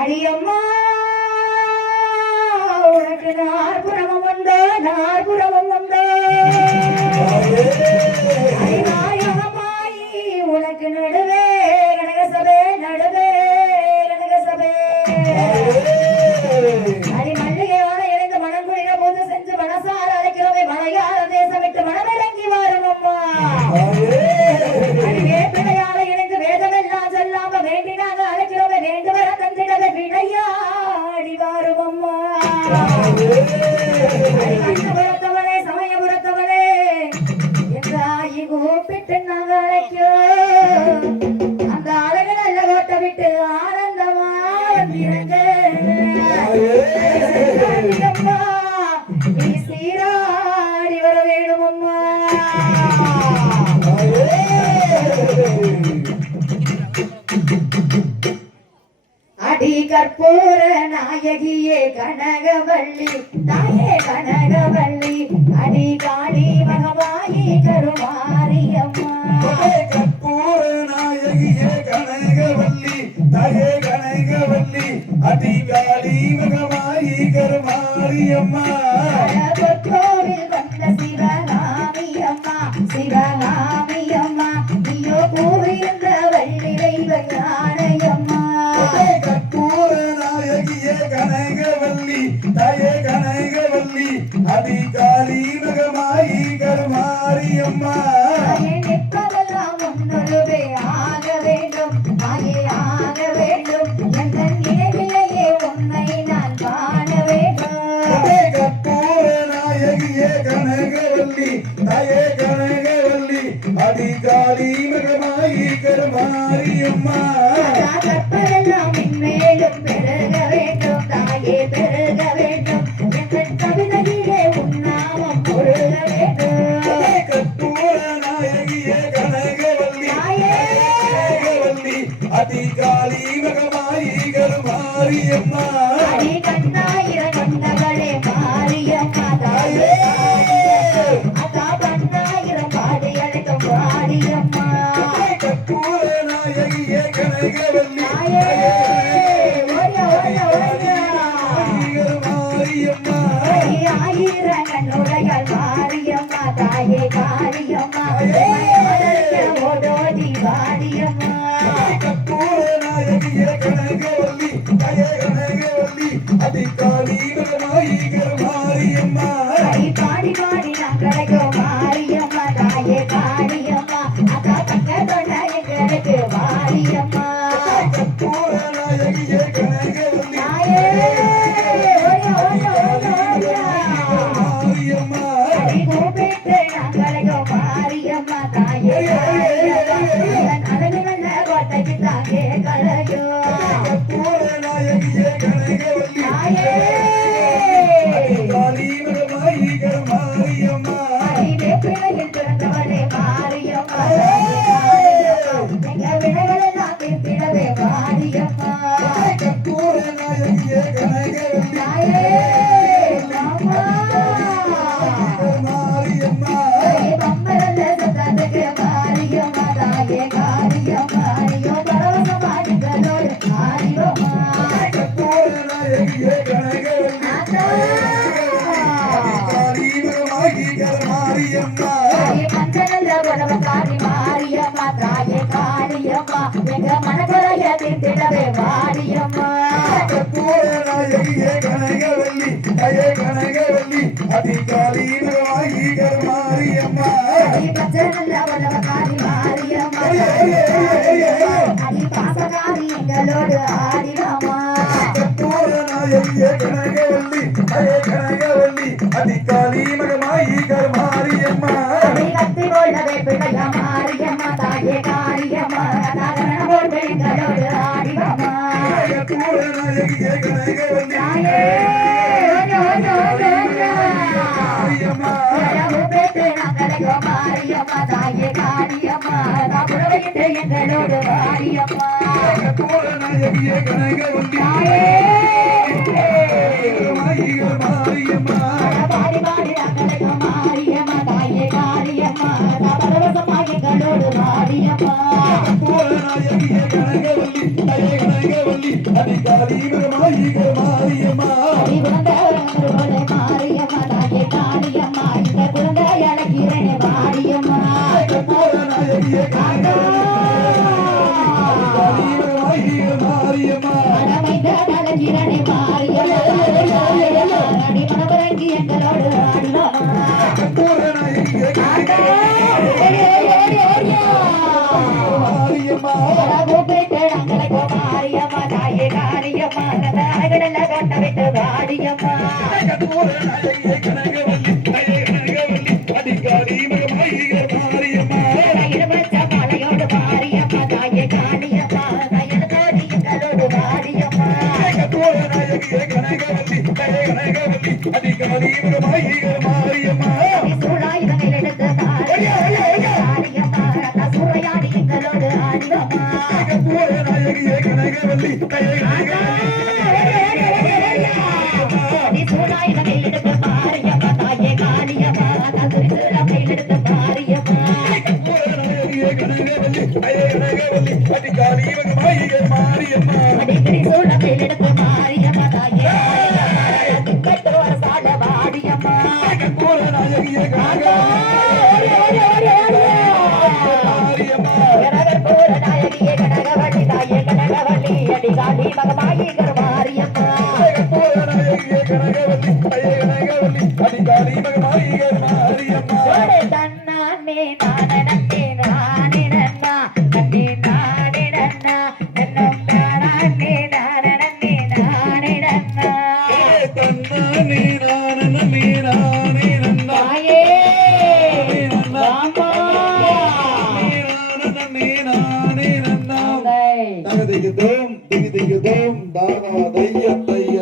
அடியம்மா உனக்கு நாற்புறமும் உண்டோ நாற்புறமும் உண்டோ அடிநாயகமாயி உனக்கு நடுவே கனகசபை நடுவே கனகசபை அடி மல்லிகையோட இணைந்து மனம் குளிர போது செஞ்சு மனசார அழைக்கிறோமே மலையாள தேசம் விட்டு மனமிறங்கி வரும் அம்மா அடி வேப்பிலையால இணைந்து வேதமெல்லாம் சொல்லாம வேண்டினாங்க அழைக்கிறோமே வேண்டு வர தந்திடவே விளையாடி வரும் அம்மா கண்டபுரத்தவளே சமயபுரத்தவளே என்றாயி கூப்பிட்டு நாங்க அழைக்கும் அந்த அழகு நல்ல கோட்டை விட்டு ஆனந்தமா வந்திருங்க நீ சீராடி வர வேணும் அம்மா அடி கற்பூர நாயகியே கனகவள்ளி தாயே கனகவள்ளி அடி காளி மகமாயி கருமாரியம்மா கற்பூர நாயகியே கனகவள்ளி தாயே கனகவள்ளி அடி காளி மகமாயி கருமாரியம்மா கோவில் வந்த சிவகாமி அம்மா சிவகாமி அம்மா நீயோ பூவிருந்த வள்ளி தெய்வ ஞானையம்மா கற்பூர நாயகியே கனகவல்லி தாயே கனகவல்லி அதி காளி மகமாயி கருமாரியம்மா நிற்பதெல்லாம் முன்னொருவே ஆக வேண்டும் தாயே ஆக வேண்டும் எந்த நினைவிலேயே உன்னை நான் காண வேண்டும் கற்பூர நாயகியே கனகவல்லி தாயே கனகவல்லி அதி காளி மகமாயி கருமாரியம்மா கற்பதெல்லாம் மென்மேலும் பெருக வேண்டும் தாயே பெருக வேண்டும் எங்கள் கவிதையிலே உன்னாமம் பொருக வேண்டும் கற்பூர நாயகியே கனகவல்லி கனகவல்லி அதி காளி மகமாயி கருமாரியம்மா அடி கண்ணாயிர கண்ணகளே மாரியம்மா தாயே அதா கண்ணாயிரம் பாடி அழைக்கும் பாடியம்மா கற்பூர நாயகியே கனகவல்லி ஆயிரம் கண்ணுடைகள் மாரியம்மா தாயே காளியம்மா ஓடோடி வாடியம்மா கற்பூர நாயகியே கனகவல்லி தாயே கனகவல்லி அதி காளி மகமாயி கருமாரியம்மா பாடி பாடி நான் கிடைக்கும் மாரியம்மா தாயே காளியம்மா அதா தங்க தொண்ட எங்களுக்கு வாரியம்மா கற்பூர நாயகியே கனகவல்லி தாயே கூப்பிட்டு நான் கிடைக்கும் மாரியம்மா தாயே அழகு நல்ல கோட்டைக்கு தாயே கலையோ கற்பூர நாயகியே கனகவல்லி தாயே காளி மகமாயி கருமாரியம்மா பிள்ளையில் பிறந்தவளே மாரியம்மா எங்க வினைகளெல்லாம் தீர்த்திடவே மாரியம்மா கற்பூர நாயகியே கனகவல்லி தாயே அம்மா கருமாரியம்மா பம்பரந்த சத்தத்துக்கு மாரியம்மா தாயே காரியம்மா ஐயோ பரவசமாடிகளோடு மாரியம்மா கற்பூர நாயகியே கனகவல்லி காளி மகமாயி கருமாரியம்மா மஞ்சள் புடவக்காரி மாரியம்மா தாயே காளியம்மா எங்க மனக்குறைய தீர்த்திடவே மாரியம்மா கற்பூர நாயகியே கனகவல்லி தாயே கனகவல்லி அதி காளி மகமாயி கருமாரியம்மா மஞ்சள் புடவக்காரி மாரியம்மா அடி பாசக்காரி எங்களோடு ஆடினம்மா கற்பூர நாயகியே கனகவல்லி தாயே கனகவல்லி அதி காளி மகமாயி கருமாரியம்மா கத்தி கொள்ளவே பிள்ளையா மாரியம்மா தாயே காளியம்மா போட்டு எங்களோடு ஆடினம்மா கற்பூர நாயகியே கனகவல்லி தாயே மாரியம்மா தாயே காளியம்மா நான் புடவை விட்டு எங்களோடு வாரியம்மா கற்பூர நாயகியே கனகவல்லி மாரியம்மா பாடி பாடி நாங்களுக்கு மாரியம்மா தாயே காரியம்மா பரவசமா எங்களோடு வாரியம்மா கற்பூர நாயகியே கனகவல்லி தாயே கனகவல்லி அதிகாரி மாரியம்மா மாரியம்மா தாயே காரியம்மா இந்த குழந்தை அழகிறேன் வாரியம்மா கற்பூர நாயகியே மாரியம்மா அழகிறேன் வாரியம்மா அடி மனவரங்கி எங்களோடு ஆடினோமா கற்பூர நாயகியே மாரியம்மா கூப்பிட்டு நாங்களுக்கு மாரியம்மா தாயே காரியம்மா அழகடல கொண்ட விட்டு வாடியம்மா கற்பூர நாயகியே கனகவல்லி தாயே கனகவல்லி அதிகாரி மாரியம்மா இருபச்ச மலையோடு மாரியம்மா தாயே காரியம்மா தயலோடு எங்களோடு வாடியம்மா கற்பூர நாயகியே கனகவல்லி தாயே கனகவல்லி அதிகாரி மாரியம்மா சூழாயுதங்கள் எடுத்து காரியம்மா சூறையாடி எங்களோடு ஆடியம்மா கற்பூர நாயகியே கனகவல்லி தாயே சூழாயுதங்கள் எடுத்து மாரியம்மா தாயே காரியம்மா எடுத்து மாரியம்மா கற்பூர நாயகியே கனகவல்லி தாயே கனகவல்லி அதிகாரி மாரியம்மா அடிக்கடி சூழத்தில் எடுத்து மாரியம்மா தாயே கட்டோர சாட வாடியம்மா கற்பூர நாயகியே கனகபூர நாயகியே கனகவள்ளி தாயே கனகவள்ளி அடிகாடி மகமாயி கருமாரியம்மா கற்பூர நாயகியே கனகவல்லி தாயே கனகவல்லி அதிகாரி மாரியம்மா தன்னானே நானே நானே நன்னா நன்னே நானே நன்னா என்னும் நானே நானே நானே நன்னா தன்னானே நானே நன்னா தாயே ராமா தகதிக்கு தோம் தானா தைய தைய